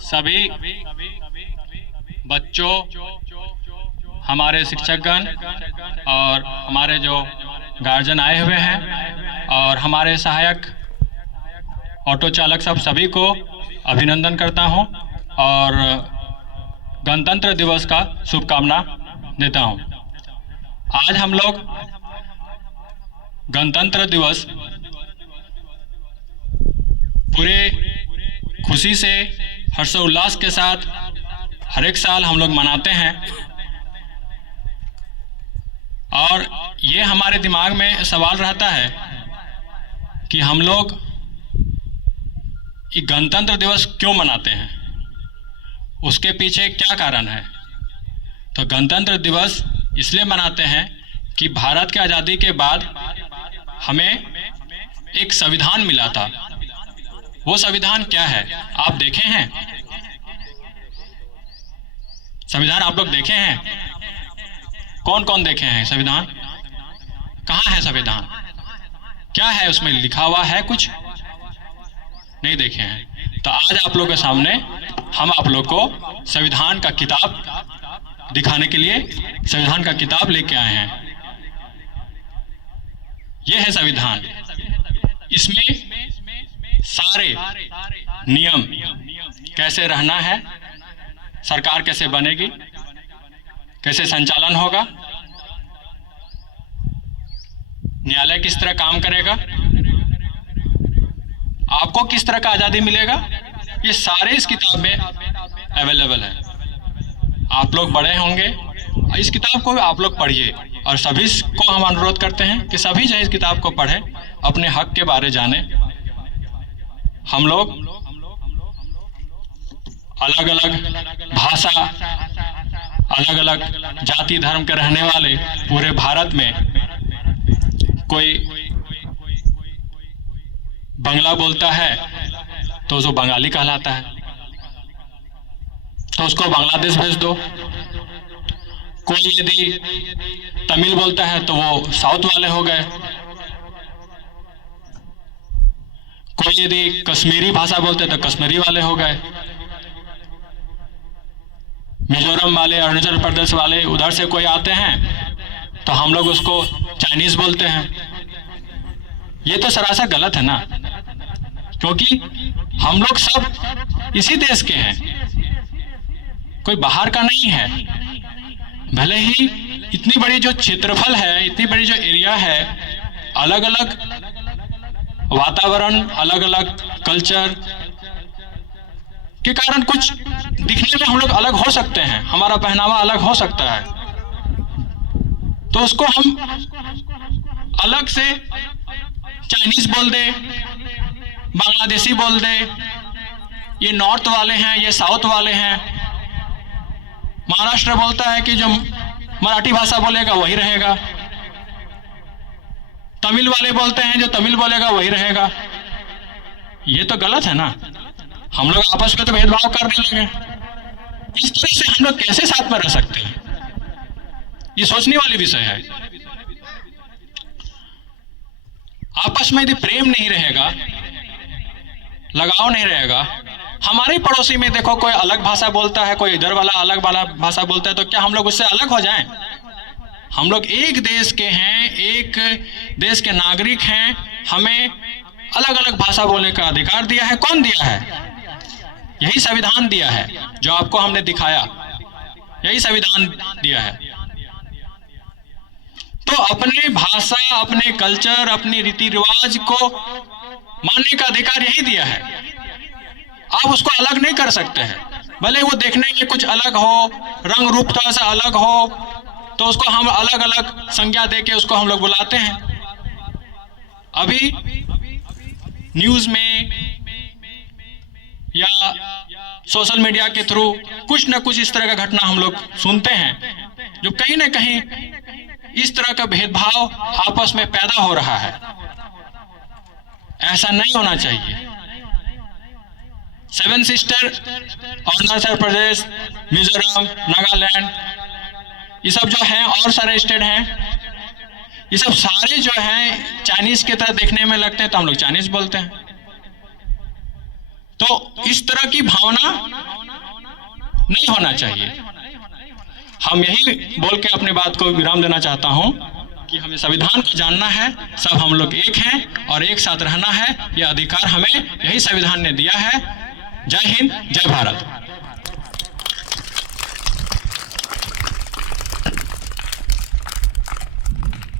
सभी बच्चों, हमारे शिक्षकगण और हमारे जो गार्जियन आए हुए हैं और हमारे सहायक ऑटो चालक सब सभी को अभिनंदन करता हूं और गणतंत्र दिवस का शुभकामना देता हूं। आज हम लोग गणतंत्र दिवस पूरे खुशी से हर्षोल्लास के साथ हर एक साल हम लोग मनाते हैं और ये हमारे दिमाग में सवाल रहता है कि हम लोग ये गणतंत्र दिवस क्यों मनाते हैं, उसके पीछे क्या कारण है। तो गणतंत्र दिवस इसलिए मनाते हैं कि भारत की आज़ादी के बाद हमें एक संविधान मिला था। वो संविधान क्या है आप देखे हैं? संविधान आप लोग देखे हैं? कौन कौन देखे हैं संविधान? कहाँ है संविधान? क्या है उसमें लिखा हुआ है? कुछ नहीं देखे हैं। तो आज आप लोग के सामने हम आप लोग को संविधान का किताब दिखाने के लिए संविधान का किताब लेके आए हैं। यह है संविधान। इसमें सारे नियम, कैसे रहना है, सरकार कैसे बनेगी, कैसे संचालन होगा, न्यायालय किस तरह काम करेगा, आपको किस तरह का आज़ादी मिलेगा, ये सारे इस किताब में अवेलेबल है। आप लोग बड़े होंगे, इस किताब को आप लोग पढ़िए और सभी को हम अनुरोध करते हैं कि सभी जो इस किताब को पढ़ें, अपने हक के बारे जाने। हम लोग अलग अलग भाषा, अलग अलग जाति धर्म के रहने वाले पूरे भारत में, कोई बंगला बोलता है तो उसको बंगाली कहलाता है, तो उसको बांग्लादेश भेज दो। कोई यदि तमिल बोलता है तो वो साउथ वाले हो गए। कोई यदि कश्मीरी भाषा बोलते तो कश्मीरी वाले हो गए। मिजोरम वाले, अरुणाचल प्रदेश वाले उधर से कोई आते हैं तो हम लोग उसको चाइनीज बोलते हैं। ये तो सरासर गलत है ना, क्योंकि हम लोग सब इसी देश के हैं, कोई बाहर का नहीं है। भले ही इतनी बड़ी जो क्षेत्रफल है, इतनी बड़ी जो एरिया है, अलग अलग वातावरण, अलग अलग कल्चर के कारण कुछ दिखने में हम लोग अलग हो सकते हैं, हमारा पहनावा अलग हो सकता है, तो उसको हम अलग से चाइनीज बोल दे, बांग्लादेशी बोल दे, ये नॉर्थ वाले हैं, ये साउथ वाले हैं। महाराष्ट्र बोलता है कि जो मराठी भाषा बोलेगा वही रहेगा, तमिल वाले बोलते हैं जो तमिल बोलेगा वही रहेगा। ये तो गलत है ना। हम लोग आपस में तो भेदभाव करने लगे। इस तरह से हम लोग कैसे साथ में रह सकते हैं, ये सोचने वाली विषय है। आपस में यदि प्रेम नहीं रहेगा, लगाव नहीं रहेगा, हमारे पड़ोसी में देखो कोई अलग भाषा बोलता है, कोई इधर वाला अलग वाला भाषा बोलता है, तो क्या हम लोग उससे अलग हो जाएं? हम लोग एक देश के हैं, एक देश के नागरिक हैं। हमें अलग अलग भाषा बोलने का अधिकार दिया है। कौन दिया है? यही संविधान दिया है जो आपको हमने दिखाया, यही संविधान दिया है। तो अपने भाषा, अपने कल्चर, अपनी रीति रिवाज को मानने का अधिकार यही दिया है। आप उसको अलग नहीं कर सकते हैं। भले वो देखने में कुछ अलग हो, रंग रूप थोड़ा सा अलग हो, तो उसको हम अलग अलग संज्ञा देके उसको हम लोग बुलाते हैं। अभी न्यूज में या सोशल मीडिया के थ्रू कुछ न कुछ इस तरह का घटना हम लोग सुनते हैं, जो कहीं ना कहीं इस तरह का भेदभाव आपस में पैदा हो रहा है। ऐसा नहीं होना चाहिए। सेवन सिस्टर, अरुणाचल प्रदेश, मिजोरम, नागालैंड, ये सब जो हैं और सारे स्टेट हैं, ये सब सारे जो हैं चाइनीज की तरह देखने में लगते हैं, तो हम लोग चाइनीज बोलते हैं। तो इस तरह की भावना नहीं होना चाहिए। हम यही बोल के अपनी बात को विराम देना चाहता हूं कि हमें संविधान को जानना है, सब हम लोग एक हैं और एक साथ रहना है। यह अधिकार हमें यही संविधान ने दिया है। जय हिंद, जय भारत।